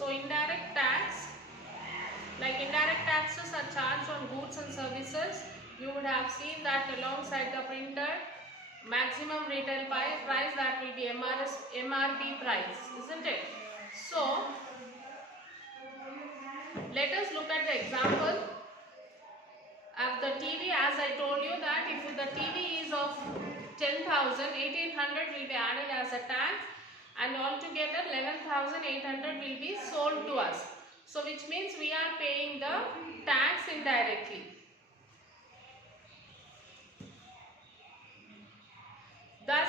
So indirect tax, like indirect taxes are charged on goods and services. You would have seen that alongside the printed maximum retail price, that will be MRP price, isn't it? So let us look at the example of the TV. As I told you that if the TV is of 10,000, 1,800 will be added as a tax, and altogether 11,800 will be sold to us. So which means we are paying the tax indirectly. Thus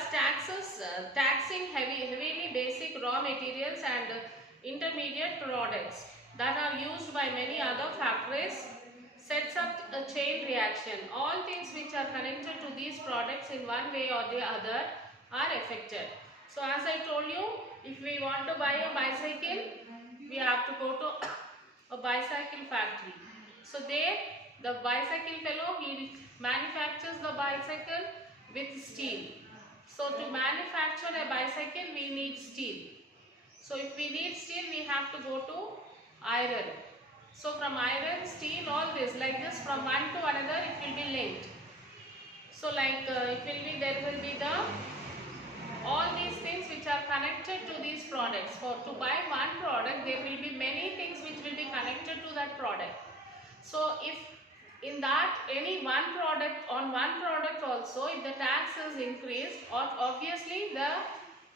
taxing heavily basic raw materials and intermediate products that are used by many other factories sets up a chain reaction. All things which are connected to these products in one way or the other are affected. So as I told you, if we want to buy a bicycle, we have to go to a bicycle factory. So there the bicycle fellow, he manufactures the bicycle with steel. So to manufacture a bicycle we need steel. So if we need steel, we have to go to iron. So from iron, steel, all this like this, from one to another it will be linked. So like there will be the all these things which are connected to these products. For to buy one product, there will be many things which will be connected to that product. So if in that any one product, on one product also, if the tax is increased, or obviously the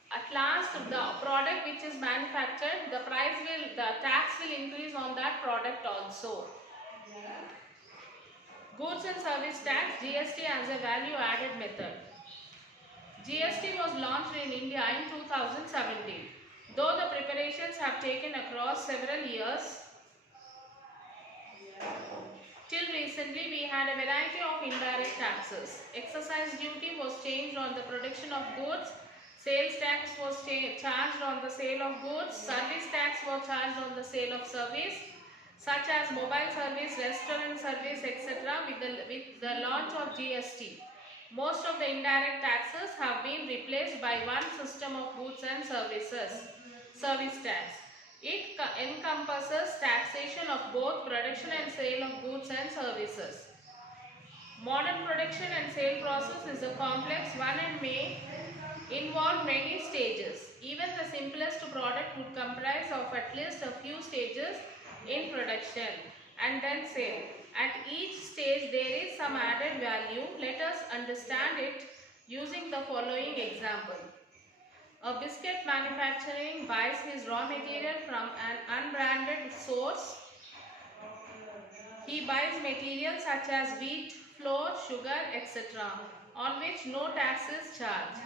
at last the product which is manufactured, the tax will increase on that product also. Goods and service tax, GST as a value added method. GST was launched in India in 2017. Though the preparations have taken across several years, till recently we had a variety of indirect taxes. Excise duty was changed on the production of goods, sales tax was charged on the sale of goods, service tax was charged on the sale of service, such as mobile service, restaurant service, etc. With the launch of GST, most of the indirect taxes have been replaced by one system of goods and services, service tax. It encompasses taxation of both production and sale of goods and services. Modern production and sale process is a complex one and may involve many stages. Even the simplest product would comprise of at least a few stages in production and then sale. At each stage there is some added value. Let us understand it using the following example. A biscuit manufacturing buys his raw material from an unbranded source. He buys materials such as wheat, flour, sugar, etc., on which no tax is charged.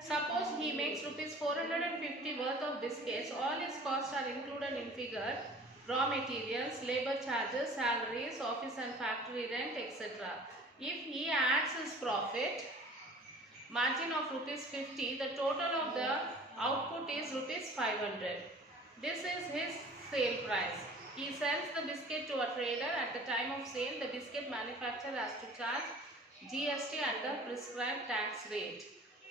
Suppose he makes rupees 450 worth of biscuits. All his costs are included in figure: raw materials, labor charges, salaries, office and factory rent, etc. If he adds his profit margin of rupees 50, the total of the output is rupees 500. This is his sale price. He sells the biscuit to a trader. At the time of sale, the biscuit manufacturer has to charge GST at the prescribed tax rate.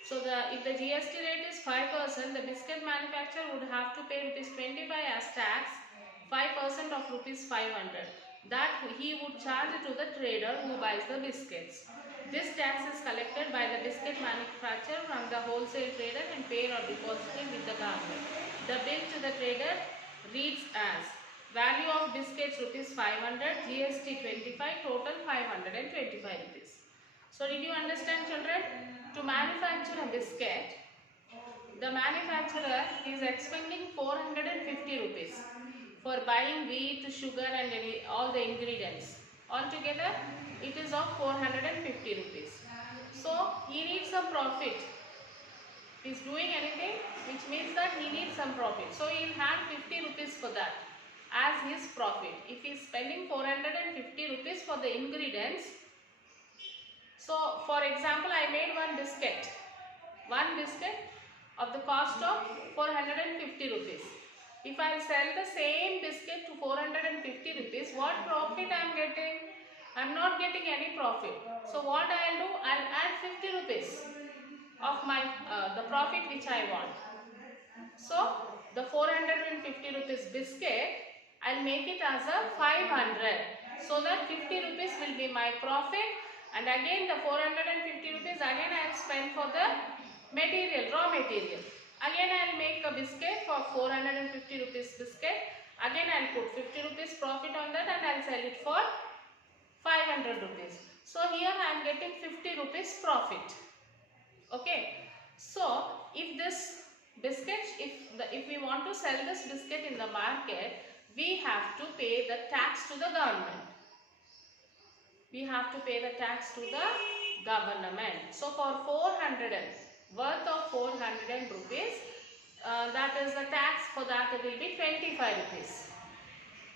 So if the GST rate is 5%, the biscuit manufacturer would have to pay rupees 25 as tax, 5% of rupees 500. That he would charge to the trader who buys the biscuits. This tax is collected by the biscuit manufacturer from the wholesale trader and paid or deposited with the government. The bill to the trader reads as: value of biscuits rupees 500, GST 25, total 525 rupees. So did you understand, children? To manufacture a biscuit, the manufacturer is expending 450 rupees for buying wheat, sugar and all the ingredients. Altogether it is of 450 rupees. So he needs some profit. He is doing anything which means that he needs some profit. So he will have 50 rupees for that as his profit. If he is spending 450 rupees for the ingredients, so for example I made one biscuit of the cost of 450 rupees. If I sell the same biscuit to 450 rupees, what profit I am getting? I am not getting any profit. So what I will do? I will add 50 rupees of my the profit which I want. So the 450 rupees biscuit, I'll make it as a 500, so that 50 rupees will be my profit, and again the 450 rupees again I'll spend for the material, raw material. Again I'll make a biscuit for 450 rupees biscuit. Again I'll put 50 rupees profit on that and I'll sell it for 500 rupees. So here I am getting 50 rupees profit. Okay. So if this biscuit, if we want to sell this biscuit in the market, we have to pay the tax to the government. We have to pay the tax to the government. So for 400 worth of 400 rupees, that is the tax for that will be 25 rupees.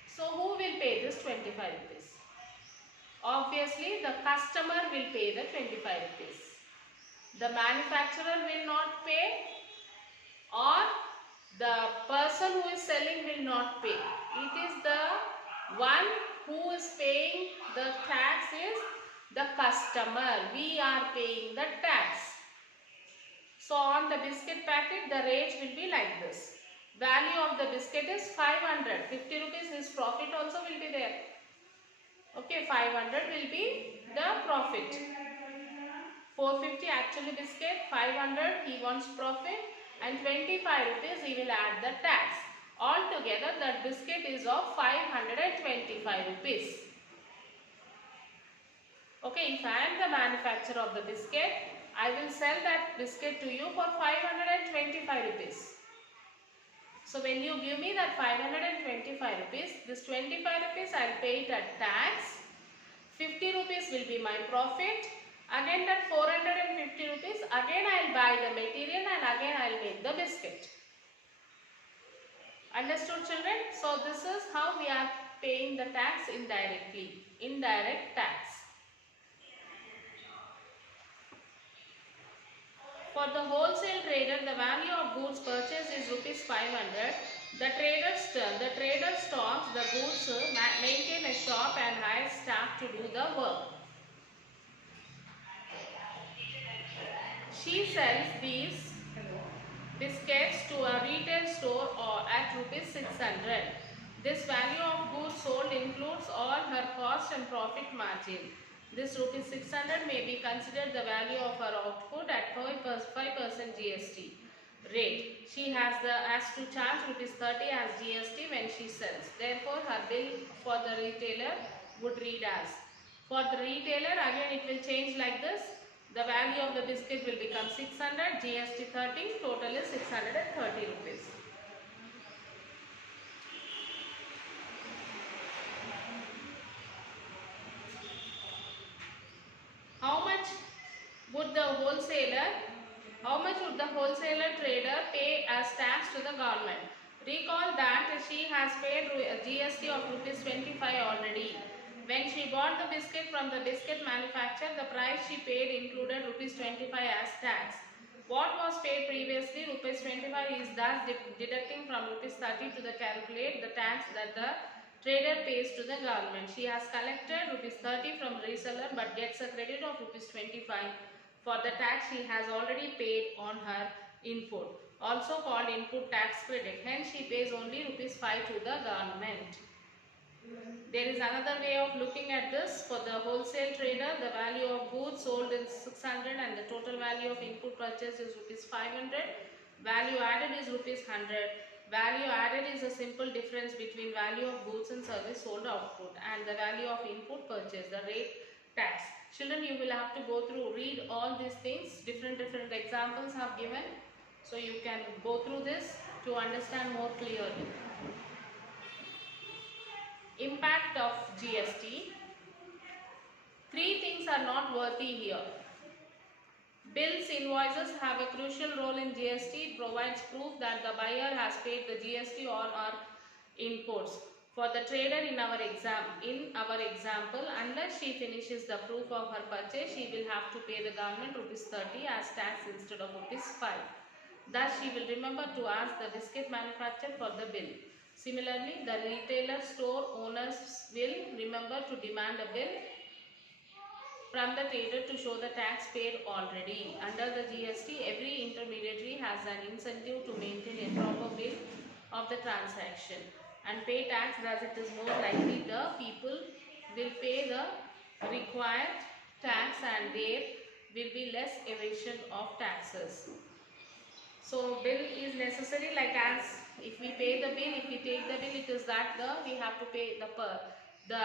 So who will pay this 25 rupees? Obviously the customer will pay the 25 rupees. The manufacturer will not pay, or the person who is selling will not pay. It is the one who is paying the tax is the customer. We are paying the tax. So on the biscuit packet the rate will be like this. Value of the biscuit is 500. 50 rupees, his profit also will be there. Okay, 500 will be the profit. 450 actually biscuit, 500 he wants profit, and 25 rupees he will add the tax. Altogether that biscuit is of 525 rupees. Okay, if I am the manufacturer of the biscuit, I will sell that biscuit to you for 525 rupees. So when you give me that 525 rupees, this 25 rupees I will pay it at tax. 50 rupees will be my profit. Again that 450 rupees, again I will buy the material and again I will make the biscuit. Understood, children? So this is how we are paying the tax indirectly. Indirect tax. For the wholesale trader, the value of goods purchased is rupees 500. The trader stocks the goods, maintain a shop and hires staff to do the work. She sells these biscuits to a retail store or at rupees 600. This value of goods sold includes all her cost and profit margin. This rupees 600 may be considered the value of her output at 5% GST rate. She has to charge rupees 30 as GST when she sells. Therefore, her bill for the retailer would read as. For the retailer, again it will change like this. The value of the biscuit will become 600, GST 30, total is 630 rupees. How much would the wholesaler trader pay as tax to the government? Recall that she has paid GST of rupees 25 already. When she bought the biscuit from the biscuit manufacturer, the price she paid included rupees 25 as tax. What was paid previously, rupees 25, is thus deducting from rupees 30 to the calculate the tax that the trader pays to the government. She has collected rupees 30 from reseller but gets a credit of rupees 25 for the tax she has already paid on her input, also called input tax credit. Hence she pays only rupees 5 to the government. There is another way of looking at this. For the wholesale trader, the value of goods sold is 600 and the total value of input purchase is rupees 500. Value added is rupees 100. Value added is a simple difference between value of goods and service sold output and the value of input purchase, the rate tax. Children, you will have to go through, read all these things. Different examples have given. So you can go through this to understand more clearly. Impact of GST. Three things are not worthy here. Bills, invoices have a crucial role in GST. It provides proof that the buyer has paid the GST on our inputs. For the trader in our example, unless she finishes the proof of her purchase, she will have to pay the government rupees 30 as tax instead of rupees 5. Thus, she will remember to ask the biscuit manufacturer for the bill. Similarly, the retailer store owners will remember to demand a bill from the trader to show the tax paid already. Under the GST, every intermediary has an incentive to maintain a proper bill of the transaction and pay tax, as it is more likely the people will pay the required tax and there will be less evasion of taxes. So bill is necessary, like as if we pay the bill, if we take the bill, it is that we have to pay the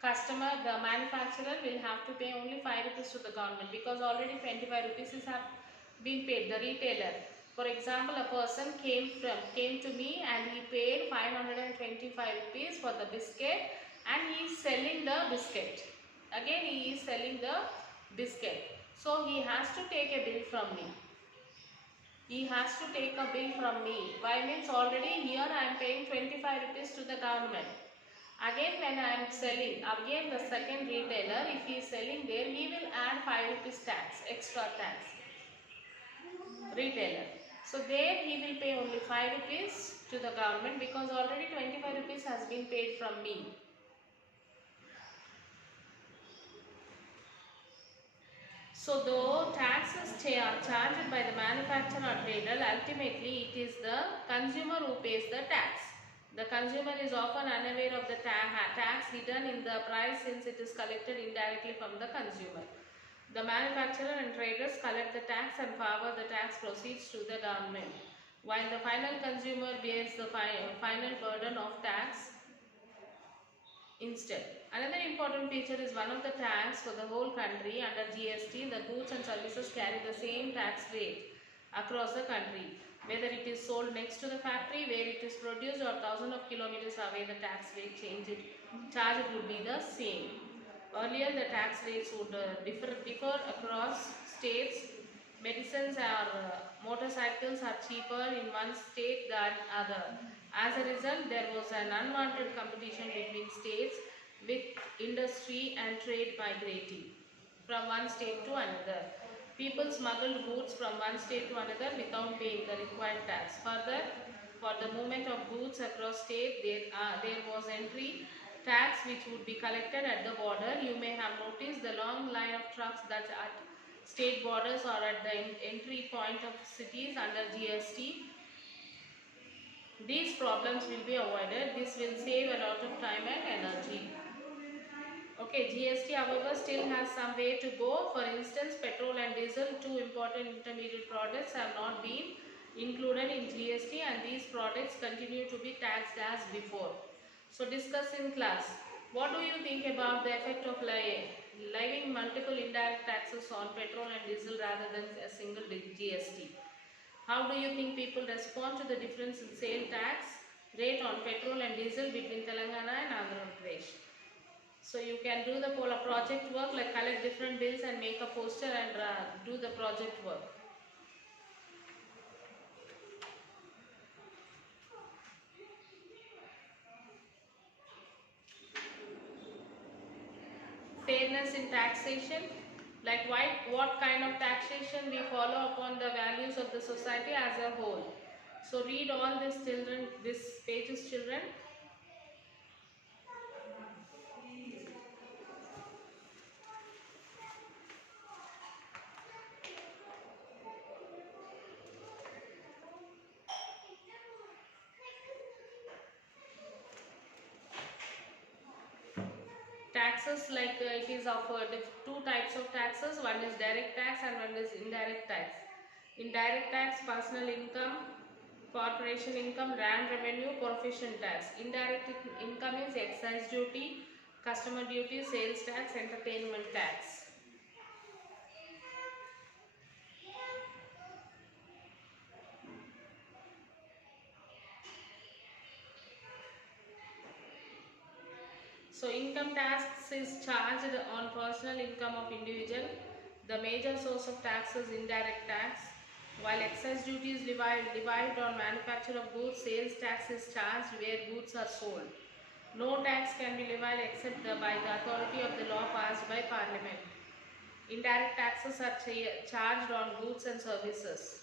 customer, the manufacturer will have to pay only 5 rupees to the government, because already 25 rupees have been paid. The retailer, for example, a person came to me and he paid 525 rupees for the biscuit and he is selling the biscuit. Again he is selling the biscuit. So he has to take a bill from me. He has to take a bill from me. Why? Means already here I am paying 25 rupees to the government. Again when I am selling, again the second retailer, if he is selling there, he will add 5 rupees tax, extra tax. Retailer. So there he will pay only 5 rupees to the government, because already 25 rupees has been paid from me. So though tax is charged by the manufacturer or trader, ultimately it is the consumer who pays the tax. The consumer is often unaware of the tax hidden in the price, since it is collected indirectly from the consumer. The manufacturer and traders collect the tax and forward the tax proceeds to the government, while the final consumer bears the final burden of tax instead. Another important feature is one of the tax for the whole country. Under GST, the goods and services carry the same tax rate across the country. Whether it is sold next to the factory where it is produced or thousands of kilometers away, the tax rate charged would be the same. Earlier, the tax rates would differ across states. Medicines or motorcycles are cheaper in one state than other. As a result, there was an unwanted competition between states, with industry and trade migrating from one state to another. People smuggled goods from one state to another without paying the required tax. Further, for the movement of goods across state, there was entry tax which would be collected at the border. You may have noticed the long line of trucks that at state borders or at the entry point of cities under GST. These problems will be avoided. This will save a lot of time and energy. Okay, GST however still has some way to go. For instance, petrol and diesel, two important intermediate products, have not been included in GST and these products continue to be taxed as before. So discuss in class. What do you think about the effect of levying multiple indirect taxes on petrol and diesel rather than a single GST? How do you think people respond to the difference in sale tax rate on petrol and diesel between Telangana and Andhra Pradesh? So you can do the project work, like collect different bills and make a poster and do the project work. Fairness in taxation, like what kind of taxation we follow upon the values of the society as a whole. So read all this children, this pages children. Taxes, like it is of two types of taxes. One is direct tax and one is indirect tax. Indirect tax, personal income, corporation income, land revenue, profession tax. Indirect income is excise duty, customer duty, sales tax, entertainment tax. So income tax is charged on personal income of individual. The major source of tax is indirect tax. While excise duty is levied on manufacture of goods, sales tax is charged where goods are sold. No tax can be levied except by the authority of the law passed by Parliament. Indirect taxes are charged on goods and services.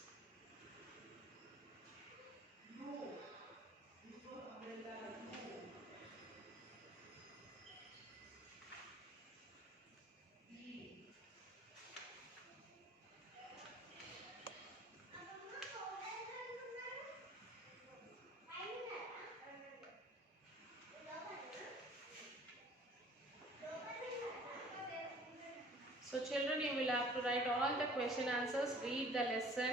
So children, you will have to write all the question answers, read the lesson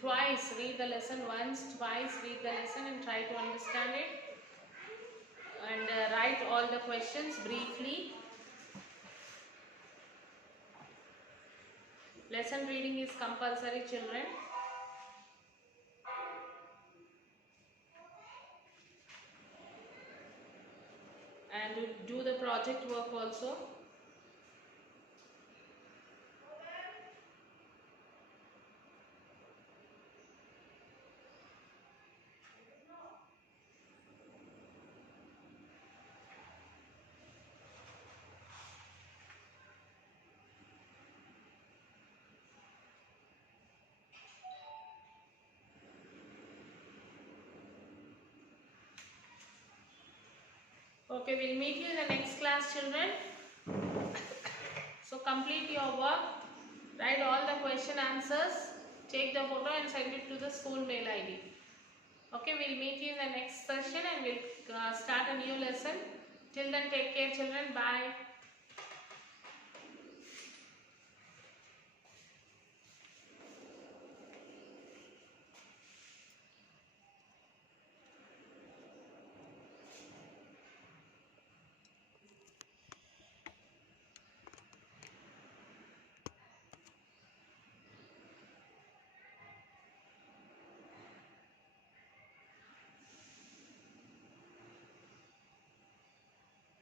twice, read the lesson once, twice, read the lesson and try to understand it, and write all the questions briefly. Lesson reading is compulsory, children. And do the project work also. Okay, we'll meet you in the next class, children. So complete your work, write all the question answers, take the photo and send it to the school mail ID. Okay, we'll meet you in the next session and we'll start a new lesson. Till then, take care, children. Bye.